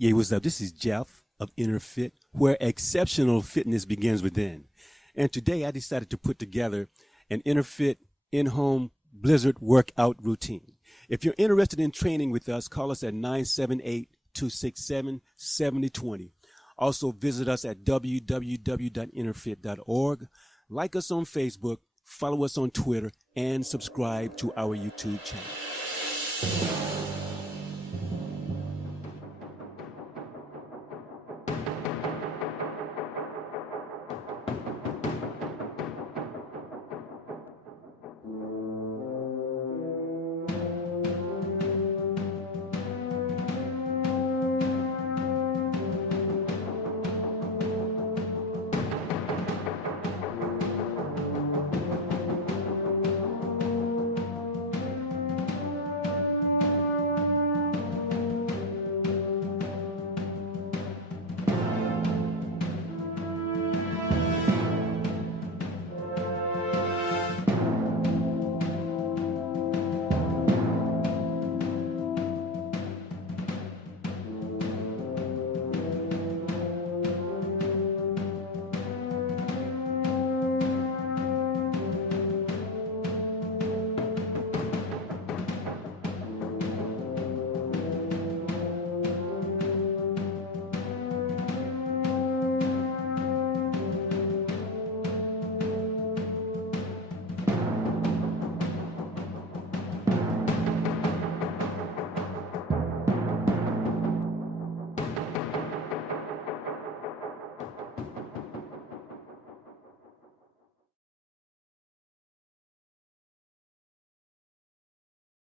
Yeah, what's up? This is Jeff of INNERFIT, where exceptional fitness begins within. And today I decided to put together an INNERFIT in-home blizzard workout routine. If you're interested in training with us, call us at 978-267-7020. Also visit us at www.innerfit.org. Like us on Facebook, follow us on Twitter, and subscribe to our YouTube channel.